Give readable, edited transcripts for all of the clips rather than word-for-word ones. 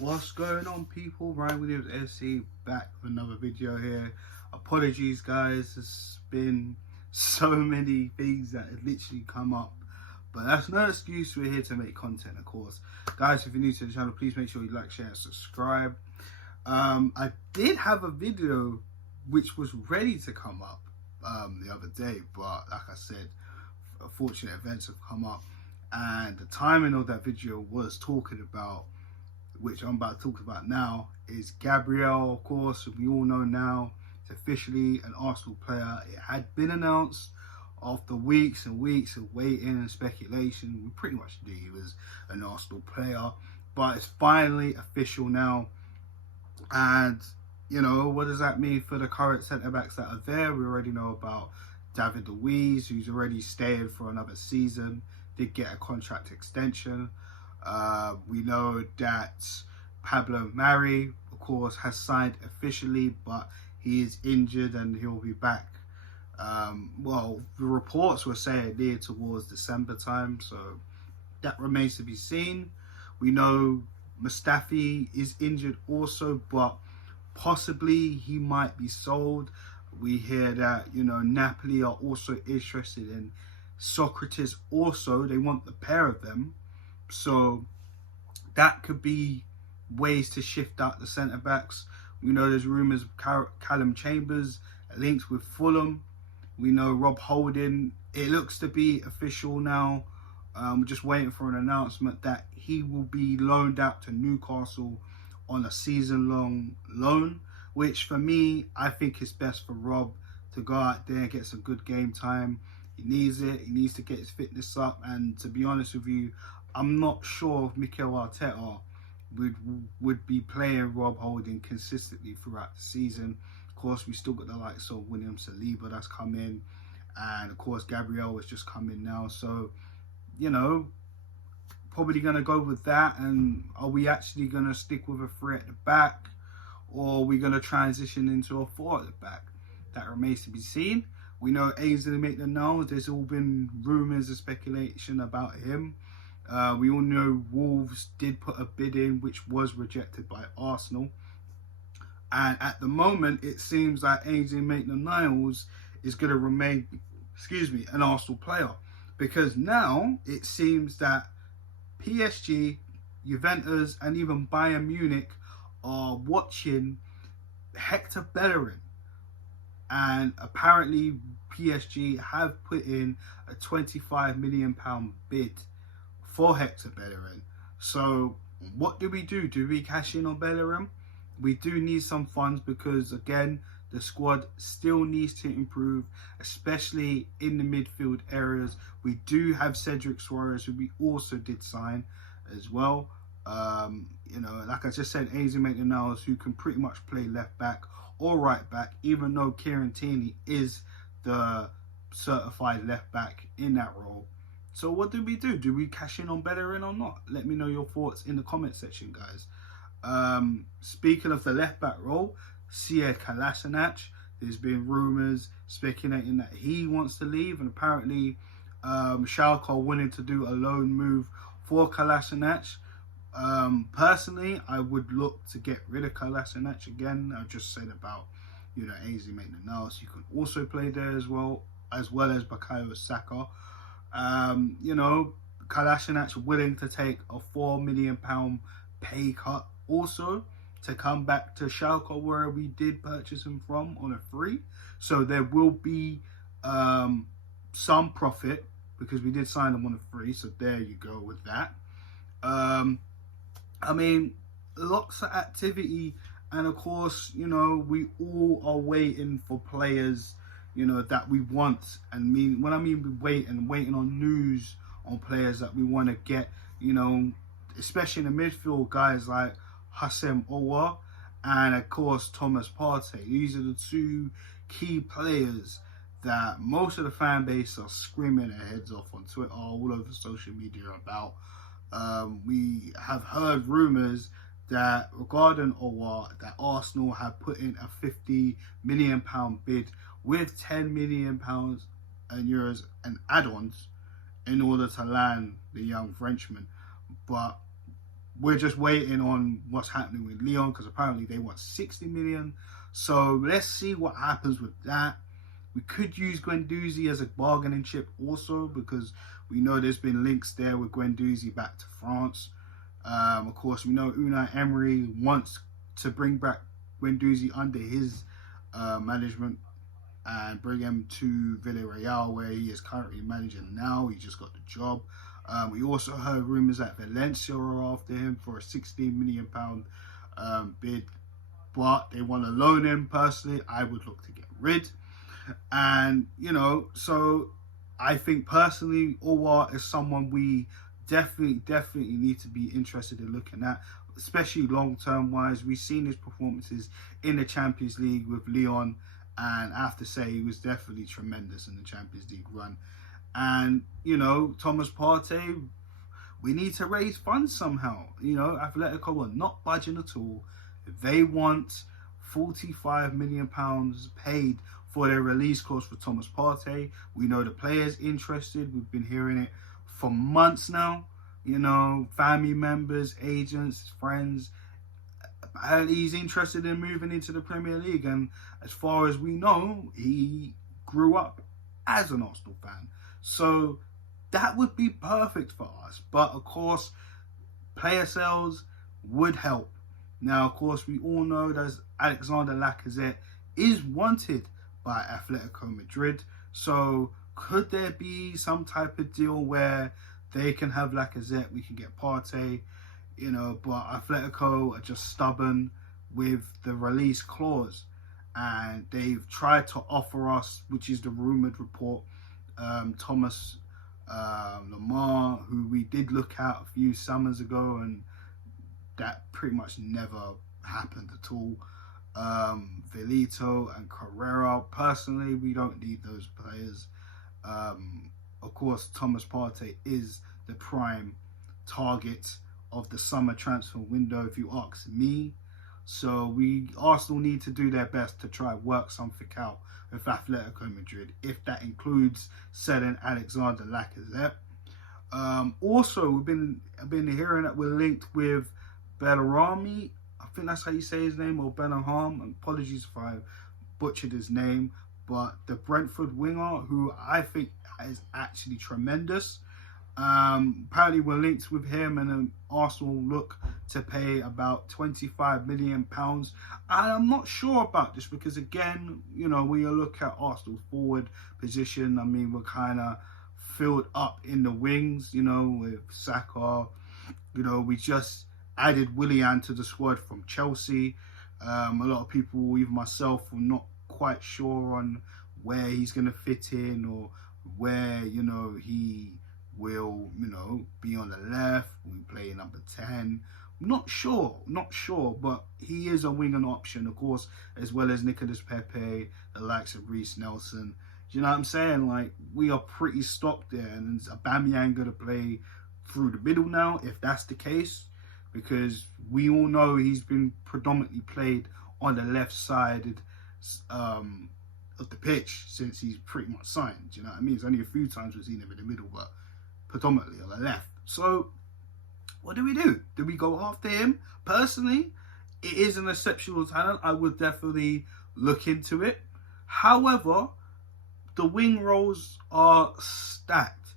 What's going on, people? Ryan Williams SC back with another video here. Apologies guys, there's been so many things that have literally come up, but that's no excuse. We're here to make content, of course. Guys, if you're new to the channel, please make sure you like, share and subscribe. I did have a video which was ready to come up the other day, but like I said, unfortunate events have come up, and the timing of that video was talking about, which I'm about to talk about now, is Gabriel. Of course, we all know now it's officially an Arsenal player. It had been announced after weeks and weeks of waiting and speculation. We pretty much knew he was an Arsenal player, but it's finally official now. And you know, what does that mean for the current centre-backs that are there? We already know about David Luiz, who's already staying for another season, did get a contract extension. We know that Pablo Mari, of course, has signed officially, but he is injured and he'll be back. Well, the reports were saying near towards December time, so that remains to be seen. We know Mustafi is injured also, but possibly he might be sold. We hear that, you know, Napoli are also interested in Socrates also. They want the pair of them. So that could be ways to shift out the centre-backs. We know there's rumours of Callum Chambers linked with Fulham. We know Rob Holding. It looks to be official now. We're just waiting for an announcement that he will be loaned out to Newcastle on a season-long loan, which for me, I think is best for Rob to go out there and get some good game time. He needs it. He needs to get his fitness up. And to be honest with you, I'm not sure if Mikel Arteta would be playing Rob Holding consistently throughout the season. Of course, we still got the likes of William Saliba that's come in, and of course Gabriel has just come in now. So, you know, probably going to go with that. And are we actually going to stick with a three at the back, or are we going to transition into a four at the back? That remains to be seen. We know Ainsley Maitland-Niles, there's all been rumours and speculation about him. We all know Wolves did put a bid in, which was rejected by Arsenal. And at the moment, it seems like Ainsley Maitland-Niles is going to remain, an Arsenal player. Because now it seems that PSG, Juventus, and even Bayern Munich are watching Hector Bellerin. And apparently PSG have put in a £25 million bid for Hector Bellerin. So what do? Do we cash in on Bellerin? We do need some funds because, again, the squad still needs to improve, especially in the midfield areas. We do have Cedric Suarez, who we also did sign as well. You know, like I just said, Ainsley Maitland-Niles, who can pretty much play left back or right back, even though Kieran Tierney is the certified left back in that role. So what do we do? Do we cash in on Bellerin or not? Let me know your thoughts in the comment section, guys. Speaking of the left back role, Sead Kolasinac, there's been rumours speculating that he wants to leave, and apparently Schalke are willing to do a loan move for Kolasinac. Personally, I would look to get rid of Kolasinac again. I just said about, you know, Ainsley Maitland-Niles. You can also play there as well as Bukayo Saka. You know, Kolasinac willing to take a £4 million pay cut also to come back to Schalke, where we did purchase him from on a free. So there will be some profit because we did sign him on a free. So there you go with that. I mean, lots of activity, and of course, you know, we all are waiting for players, you know, that we want. And when I mean we waiting on news on players that we want to get, you know, especially in the midfield, guys like Houssem Aouar and of course Thomas Partey. These are the two key players that most of the fan base are screaming their heads off on Twitter, all over social media about. We have heard rumours that regarding Aouar, that Arsenal have put in a £50 million bid with £10 million and euros and add-ons in order to land the young Frenchman. But we're just waiting on what's happening with Lyon, because apparently they want 60 million. So let's see what happens with that. We could use Guendouzi as a bargaining chip also, because we know there's been links there with Guendouzi back to France. Of course, we know Unai Emery wants to bring back Guendouzi under his management and bring him to Villarreal, where he is currently managing now. He just got the job. We also heard rumours that Valencia are after him for a £16 million bid, but they want to loan him. Personally, I would look to get rid. And, you know, so I think personally, Aouar is someone we definitely need to be interested in looking at, especially long-term wise. We've seen his performances in the Champions League with Lyon, and I have to say he was definitely tremendous in the Champions League run. And, you know, Thomas Partey, we need to raise funds somehow. You know, Atletico are not budging at all. They want £45 million paid for their release clause for Thomas Partey. We know the player's interested. We've been hearing it for months now. You know, family members, agents, friends. Apparently he's interested in moving into the Premier League. And as far as we know, he grew up as an Arsenal fan. So that would be perfect for us. But of course, player sales would help. Now, of course, we all know that Alexander Lacazette is wanted by Atletico Madrid. So could there be some type of deal where they can have Lacazette, we can get Partey, you know, but Atletico are just stubborn with the release clause. And they've tried to offer us, which is the rumoured report, Thomas Lemar, who we did look at a few summers ago, and that pretty much never happened at all. Velito and Carrera, personally, we don't need those players. Of course, Thomas Partey is the prime target of the summer transfer window, if you ask me. So Arsenal need to do their best to try and work something out with Atletico Madrid, if that includes selling Alexander Lacazette. Also, I've been hearing that we're linked with Bellarami. I think that's how you say his name, or Benaham. Apologies if I butchered his name. But the Brentford winger, who I think is actually tremendous. Apparently we're linked with him, and Arsenal look to pay about £25 million. And I'm not sure about this, because again, you know, when you look at Arsenal's forward position, I mean, we're kind of filled up in the wings, you know, with Saka. You know, we just added Willian to the squad from Chelsea. A lot of people, even myself, were not quite sure on where he's going to fit in, or where, you know, he will, you know, be on the left, will play number 10. Not sure, but he is a winger option, of course, as well as Nicolas Pepe, the likes of Reece Nelson. Do you know what I'm saying? Like, we are pretty stocked there, and is Aubameyang going to play through the middle now, if that's the case? Because we all know he's been predominantly played on the left side of the pitch since he's pretty much signed. Do you know what I mean? It's only a few times we've seen him in the middle, but predominantly on the left. So what do we do? Do we go after him? Personally, it is an exceptional talent. I would definitely look into it. However, the wing roles are stacked.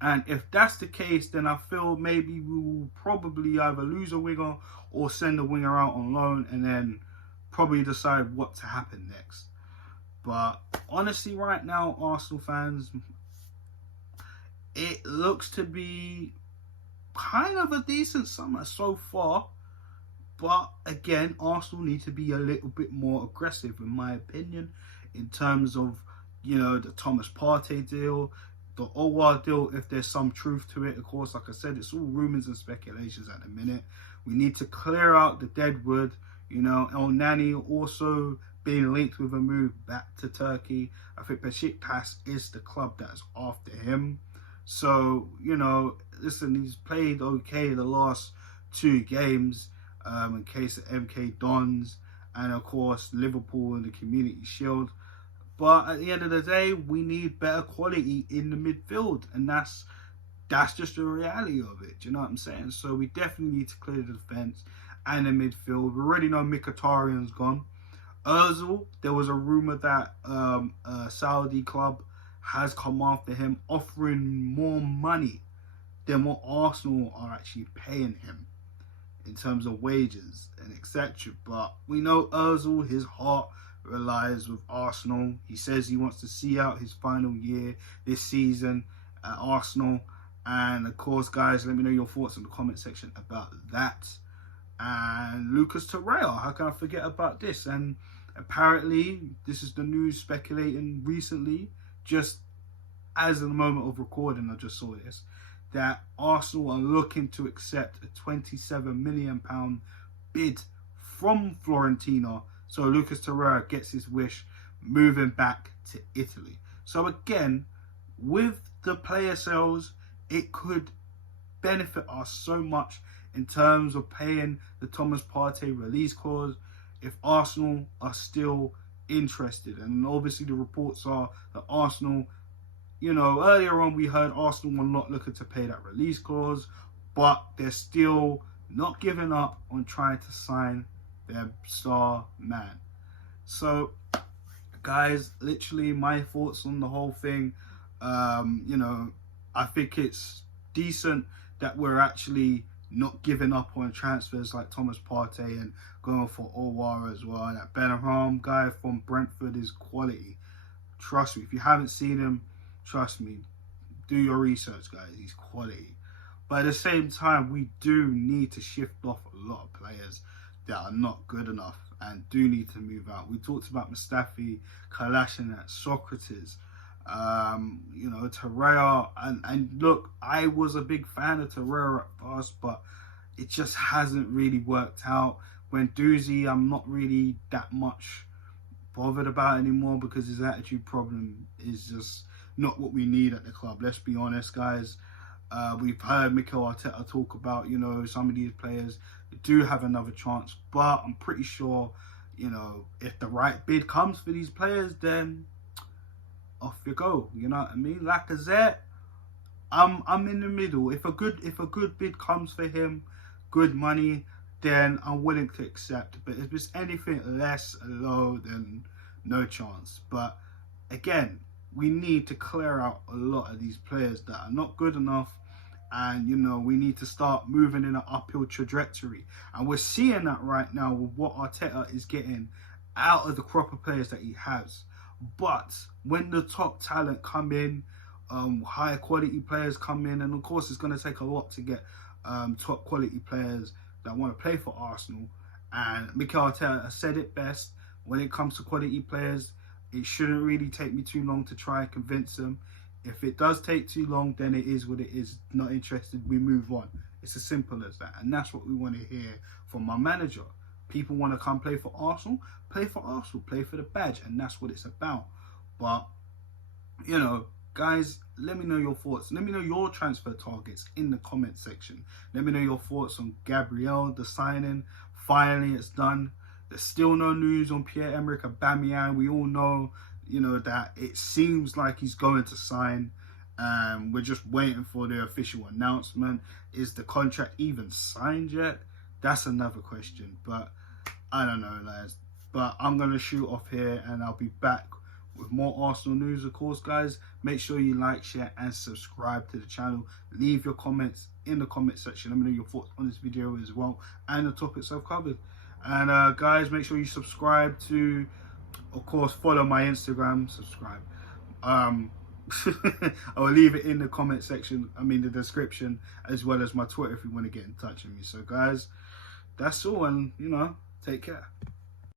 And if that's the case, then I feel maybe we will probably either lose a winger or send a winger out on loan, and then probably decide what to happen next. But honestly, right now, Arsenal fans, it looks to be kind of a decent summer so far. But again, Arsenal need to be a little bit more aggressive, in my opinion, in terms of, you know, the Thomas Partey deal, the Aouar deal, if there's some truth to it. Of course, like I said, it's all rumours and speculations at the minute. We need to clear out the deadwood. You know, El Nani also being linked with a move back to Turkey. I think Besiktas is the club that's after him. So, you know, listen, he's played okay the last 2 games, in case of MK Dons, and of course Liverpool in the Community Shield. But at the end of the day, we need better quality in the midfield, and that's that's just the reality of it. Do you know what I'm saying? So we definitely need to clear the defence and the midfield. We already know Mkhitaryan's gone. Ozil, there was a rumour that a Saudi club has come after him, offering more money than what Arsenal are actually paying him in terms of wages and etc. But we know Ozil, his heart relies with Arsenal. He says he wants to see out his final year this season at Arsenal. And of course, guys, let me know your thoughts in the comment section about that. And Lucas Torreira, how can I forget about this? And apparently, this is the news speculating recently, just as in the moment of recording, I just saw this, that Arsenal are looking to accept a £27 million bid from Fiorentina. So Lucas Torreira gets his wish, moving back to Italy. So again, with the player sales, it could benefit us so much in terms of paying the Thomas Partey release clause if Arsenal are still interested. And obviously the reports are that Arsenal, you know, earlier on we heard Arsenal were not looking to pay that release clause, but they're still not giving up on trying to sign their star man. So guys, literally my thoughts on the whole thing. You know, I think it's decent that we're actually not giving up on transfers like Thomas Partey and going for Owar as well. And that Benham guy from Brentford is quality. Trust me, if you haven't seen him, trust me, do your research, guys. He's quality. But at the same time, we do need to shift off a lot of players that are not good enough and do need to move out. We talked about Mustafi, Kolasinac, Socrates, you know, Torreira, and look, I was a big fan of Torreira at first, but it just hasn't really worked out. When Doozy, I'm not really that much bothered about anymore because his attitude problem is just not what we need at the club. Let's be honest, guys. We've heard Mikel Arteta talk about, you know, some of these players do have another chance, but I'm pretty sure, you know, if the right bid comes for these players, then off you go. You know what I mean? Lacazette, I'm in the middle. If a good bid comes for him, good money, then I'm willing to accept. But if it's anything less low, then no chance. But again, we need to clear out a lot of these players that are not good enough. And, you know, we need to start moving in an uphill trajectory. And we're seeing that right now with what Arteta is getting out of the crop of players that he has. But when the top talent come in, higher quality players come in, and of course it's going to take a lot to get top quality players that want to play for Arsenal. And Mikel Arteta said it best, when it comes to quality players, it shouldn't really take me too long to try and convince them. If it does take too long, then it is what it is. Not interested, we move on. It's as simple as that. And that's what we want to hear from my manager. People want to come play for Arsenal, play for Arsenal, play for the badge. And that's what it's about. But, you know, guys, let me know your thoughts. Let me know your transfer targets in the comment section. Let me know your thoughts on Gabriel, the signing. Finally, it's done. There's still no news on Pierre-Emerick Aubameyang. We all know, you know, that it seems like he's going to sign. We're just waiting for the official announcement. Is the contract even signed yet? That's another question. But I don't know, lads. But I'm going to shoot off here and I'll be back with more Arsenal news, of course, guys. Make sure you like, share and subscribe to the channel. Leave your comments in the comment section. Let me know your thoughts on this video as well and the topics I've covered. And guys, make sure you subscribe to, of course, follow my Instagram. Subscribe. I will leave it in the comment section, the description, as well as my Twitter if you want to get in touch with me. So guys, that's all, and you know, take care.